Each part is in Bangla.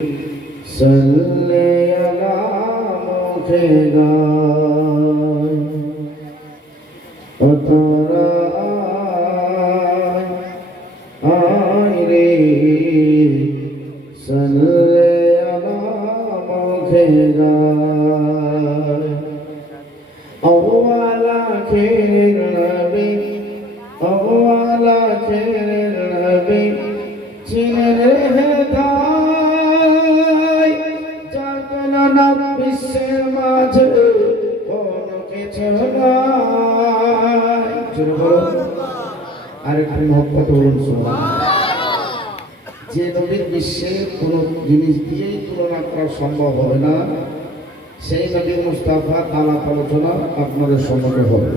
सल्ले अला मुखेगा अतरा आय रे सल्ले अला मुखेगा अव्वाला खेर नबी अव्वाला खेर नबी चिन्ह বিশ্বের মাঝে কোন কিছু আরেকটু মহব্বত বলুন যে নবীর বিশ্বে কোন জিনিস দিয়েই তুলনা করা সম্ভব হবে না, সেই নবী মুস্তাফার আলাপ আলোচনা আপনাদের সম্মুখে হবে।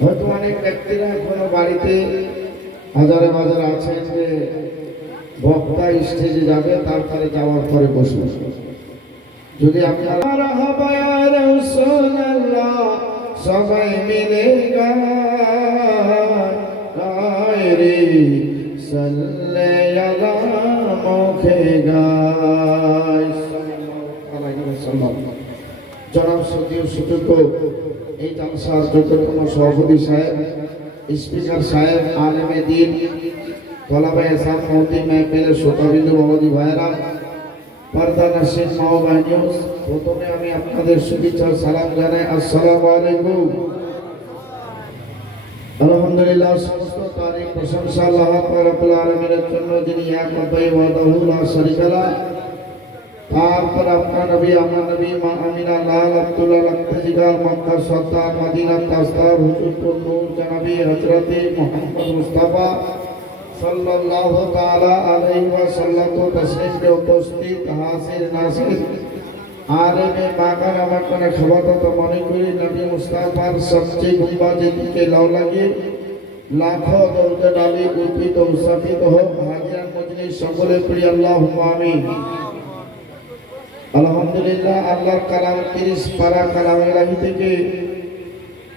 হয়তো অনেক ব্যক্তিরা কোনো বাড়িতে হাজারে বাজারে আছেন যে বক্তা স্টেজে যাবে, তারপরে যাওয়ার পরে বসে যদি আপনারা সবাই মিলে গায় রে সাল্লে আলা মুখে গায় জনাব সদীয় সুযোগ্য এই জালসার যতক্ষণ সভাপতি সাহেব, স্পিকার সাহেব, আলেমে দ্বীন, তলাবায়ে এসাম মহতি মেহফিলের শ্রোতাবৃন্দ বাবাজি ভাইয়েরা, পর্দা নশীন মা ও বাহিনী, প্রথমে আমি আপনাদের শুভেচ্ছা সালাম জানাই। আসসালামু আলাইকুম। আলহামদুলিল্লাহ, সমস্ত তারিফ প্রশংসা আল্লাহ রাব্বুল আলামিনের জন্য, যিনি এক অদ্বৈ ওয়াহদাহু লা শারীকা লাহ। তারপর আপনার নবী, আমার নবী মা আমিনা লাল আব্দুল্লাহ লক্তজিগার মক্কা সত্তার মদিনা তাস্তার হুজুরপুর নূর জনাবি হযরতে মুহাম্মদ মুস্তাফা সাল্লাল্লাহু তাআলা আলাইহি ওয়াসাল্লাম তশরীফে উপস্থিত হাজির নাসির আলেমে বাগান আমার কোনে খবরত মনে করি নবী মুস্তাফার সবচেয়ে গুম্বাজে দিকে লাউ লাগিয়ে লাখো দরুদ ডালি উদ্ভিদ উসাফিত হোক হাজিরান মজলিস সকলে পড়ি আল্লাহুম্মা আমিন। আলহামদুলিল্লাহ, আল্লাহর কালাম 30 পারা কালাম ইলাহি থেকে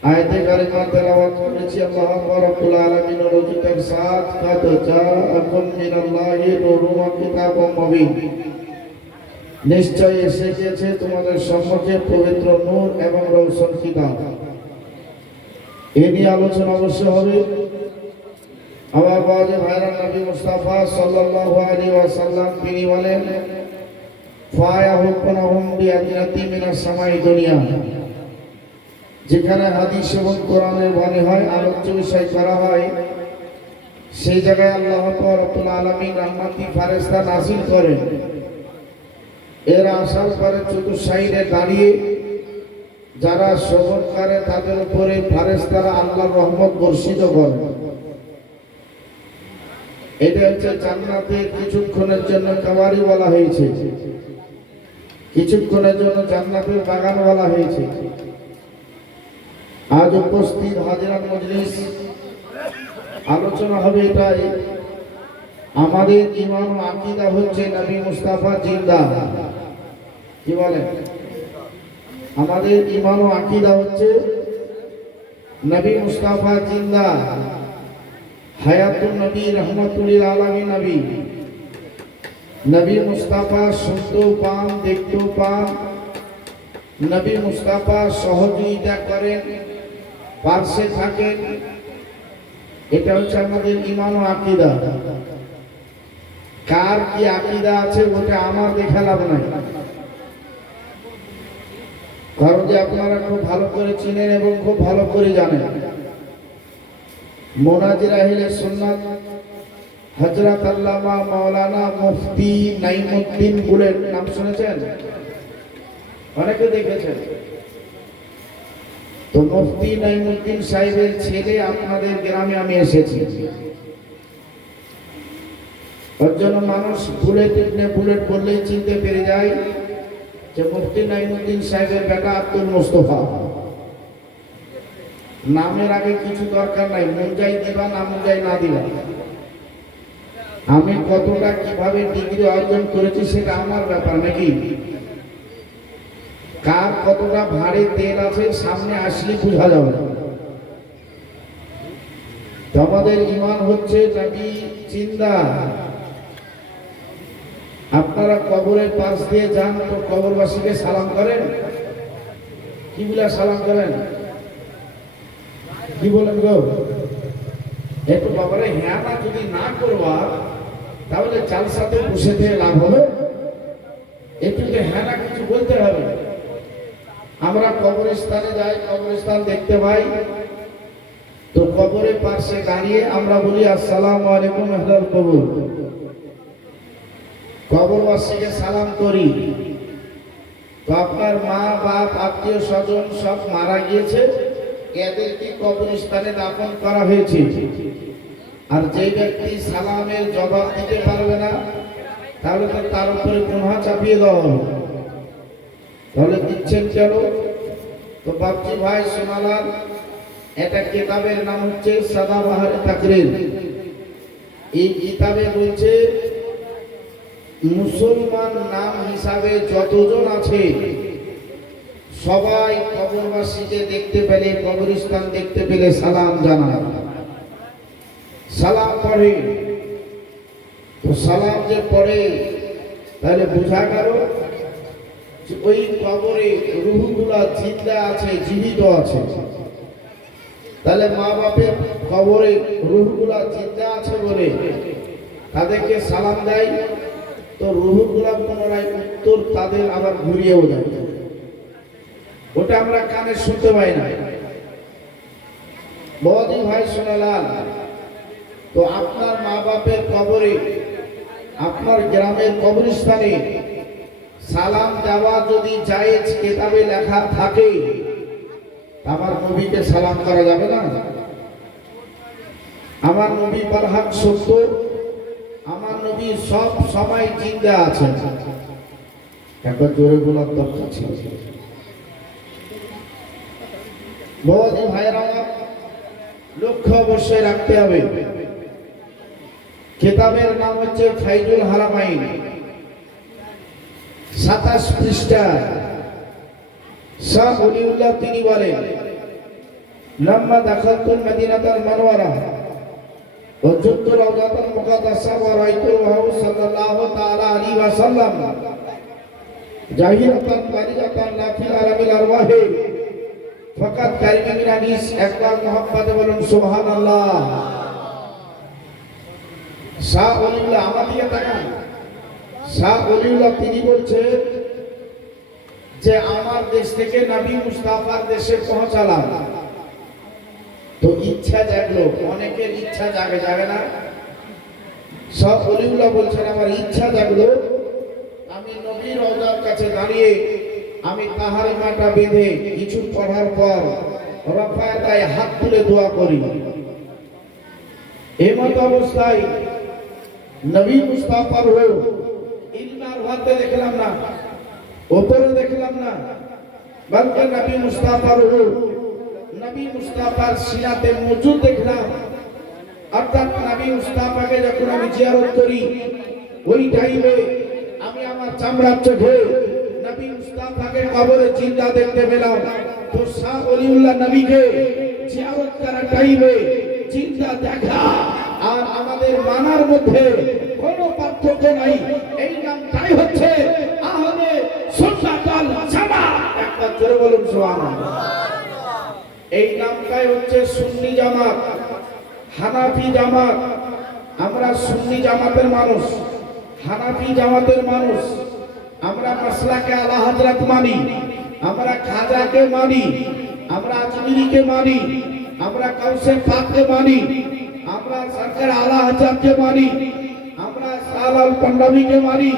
আয়াতে কারিমা তেলাওয়াত করেছি। আল্লাহ রাব্বুল আলামিনের রচিতের সাথ কাদ জাআকুম মিনাল্লাহি নূরুন ওয়া কিতাবুম মুবিন, নিশ্চয় এসে গেছে তোমাদের সম্মুখে পবিত্র নূর এবং রওশন কিতাব। এই নিয়ে আলোচনা অবশ্য হবে। আমার বাজে ভাইরা, নবী মুস্তাফা সাল্লাল্লাহু আলাইহি ওয়াসাল্লাম তিনি বলেন ফায়া হুকুনহুম বিআদিনাতি মিনাস সামাই দুনিয়া, যেখানে হাদিস এবং কোরআনের বাণী হয়, আলোচ্য বিষয় করা হয়, সেই জায়গায় আল্লাহ রাব্বুল আলামিন রহমতি ফেরেশতা নাযিল করেন। এরা আসার পরে চতুর্সাইডে দাঁড়িয়ে যারা শ্রবণ করে তাদের উপরে ফেরেশতারা আল্লাহর রহমত বর্ষিত করে। এটা হচ্ছে জান্নাতের কিছুক্ষণের জন্য কাওয়ারি বলা হয়েছে, কিছুক্ষণের জন্য জান্নাতের বাগান বলা হয়েছে। আজ উপস্থিত হাজিরান মজলিস, আলোচনা হবে এটাই, আমাদের ঈমান ও আকীদা হচ্ছে নবী মুস্তাফা জিন্দা। কি বলেন? আমাদের ঈমান ও আকীদা হচ্ছে নবী মুস্তাফা জিন্দা, হায়াতুন নবী, রহমাতুল লিল আলামিন নবী। নবী মুস্তাফা শুনতেও পান, দেখতেও পান। নবী মুস্তাফা সহযোগিতা করেন, পাশে থাকেন। এটা হচ্ছে আমাদের ঈমান ও আকীদা। কার কি আকীদা আছে ওটা আমার দেখা লাভ নাই, কারণ যে আপনারা খুব ভালো করে চিনেন এবং খুব ভালো করে জানেন। মুনাজির আহলে সুন্নাত হযরত আল্লামা মাওলানা মুফতি নাইমুদ্দিন বুলেট নাম শুনেছেন? অনেকে দেখেছেন। তো মুফতি নাইমুদ্দিন সাহেবের ছেলে আপনাদের গ্রামে আমি এসেছি। ওর জন্য মানুষ বুলেট ইবনে বুলেট বললেই চিনতে পেরে যায় যে মুফতি নাইমুদ্দিন সাহেবের বেটা আব্দুল মুস্তফা। নামের আগে কিছু দরকার নাই, মুজাই দিবা না মুজাই না দিবা। আমি কতটা কিভাবে ডিগ্রি অর্জন করেছি সেটা আমার ব্যাপার নাকি? কার কতটা ভারী তেল আছে সামনে আসলে বোঝা যাবে। আমাদের ঈমান হচ্ছে নবী জিন্দা। আপনারা কবরের পাশ দিয়ে যান তো কবরবাসীকে সালাম করেন? কি বলে সালাম করেন? কি বলেন গো? একটু বাবারে হ্যাঁ না যদি না করবা তাহলে জালসাতে বসে থেকে লাভ হবে? একটু হ্যাঁ না কিছু বলতে হবে। আমরা কবরস্থানে যাই, কবরস্থান দেখতে পাই, তো কবরের পাশে দাঁড়িয়ে আমরা বলি আসসালামু আলাইকুম আহলাল কবর। কবরবাসীকে সালাম করি। তো আপনার মা বাপ আত্মীয় স্বজন সব মারা গিয়েছে, এদেরকে কবরস্থানে দাফন করা হয়েছে। আর যে ব্যক্তি সালামের জবাব দিতে পারবে না তাহলে তো তার উপরে গুনাহ চাপিয়ে দেওয়া হবে। তাহলে দিচ্ছেন কেন? তো বাপজি ভাই শোনালাম, এটা কিতাবের নাম হচ্ছে সাদাবাহারে তাকরীর। এই কিতাবে বলছে মুসলমান নাম হিসাবে যতজন আছে সবাই কবরবাসীকে দেখতে পেলে, কবরস্থান দেখতে পেলে সালাম জানায়, সালাম পড়ে। তো সালাম যে পড়ে তাহলে বোঝা গেল ওই কবরে রূহগুলা জিন্দা আছে, জীবিত আছে। তাহলে মা বাপের কবরে রূহগুলা জিন্দা আছে বলে তাদেরকে সালাম দেয়, তো রূহগুলা পুনরায় উত্তর তাদের আবার ঘুরিয়েও দেয়। ওটা আমরা কানে শুনতে পাই না। বদি ভাই শোনালাম, তো আপনার মা বাপের কবরে, আপনার গ্রামের কবরস্থানে সালাম দেওয়া যদি জায়েজ কিতাবে লেখা থাকে, আমার নবীকে সালাম করা যাবে না? আমার নবী বারহাক সত্য, আমার নবী সব সময় জিন্দা আছেন। একবার জোরে বলার দরকার ছিল। বড় ভাইয়েরা লক্ষ্য অবশ্যই রাখতে হবে। কিতাবের নাম হচ্ছে ফাইজুল হারামাইন, 27 পৃষ্ঠা। শাহ ওলিউল্লাহ তিনি বলেন, লাম্মা দাখালতুল মদিনাতুল মুনাওয়ারা ওয়া যুতু রাওদাতুল মুকাদ্দাসা ওয়া রাআইতুহু সাল্লাল্লাহু তাআলা আলাইহি ওয়া সাল্লাম জাহিরাতান বারিজাতান লা ফিল আলামিল আরওয়াহি ফাকাত কারিমিন আনিস। একবার মুহাম্মদে বলুন সুবহানাল্লাহ। শাহ ওলিউল্লাহ আমার দিকে তাকান। শাহ ওলিউল্লাহ তিনি বলছেন যে আমার দেশ থেকে নবী মুস্তাফার দেশে পৌঁছালাম, তো ইচ্ছা জাগলো। অনেকের ইচ্ছা জাগে, জাগে না? শাহ ওলিউল্লাহ বলছেন আমার ইচ্ছা জাগলো, আমি নবীর রওজার কাছে দাঁড়িয়ে আমি তাহারিমাটা বেঁধে কিছু পড়ার পর রফায়ে দায়ে হাত তুলে দোয়া করি। এমত অবস্থায় নবী মুস্তাফার হয়ে ইলমার হাতে দেখলাম না, ওপরে দেখলাম না, বলকে নবী মুস্তাফার হয়ে নবী মুস্তাফার সিনাতে মজুদ দেখলাম। অর্থাৎ নবী মুস্তাফাকে যখন আমি জিয়ারত করি ওই টাইমে আমি আমার চামড়ার চোখে নবী মুস্তাফাকে কবরে জিন্দা দেখতে পেলাম। তো শাহ ওলিউল্লাহ নবীকে জিয়ারত করার টাইমে জিন্দা দেখা আর আমাদের মানার মধ্যে কোনো পার্থক্য নাই। এই নামটাই হচ্ছে আহলে সুন্নাত ওয়াল জামাত। একবার জোরে বলুন সুবহানাল্লাহ। এই নামটাই হচ্ছে সুন্নি জামাত, হানাফি জামাত। আমরা সুন্নি জামাতের মানুষ, হানাফি জামাতের মানুষ। আমরা মাসলাকে আলা হযরত মানি, আমরা খাজাকে মানি, আমরা আজমিরিকে মানি, আমরা কাউসে পাককে মানি, আমরা সরকার আলা হযরতকে মানি, আমরা সালাল পান্ডাবিকে মানি।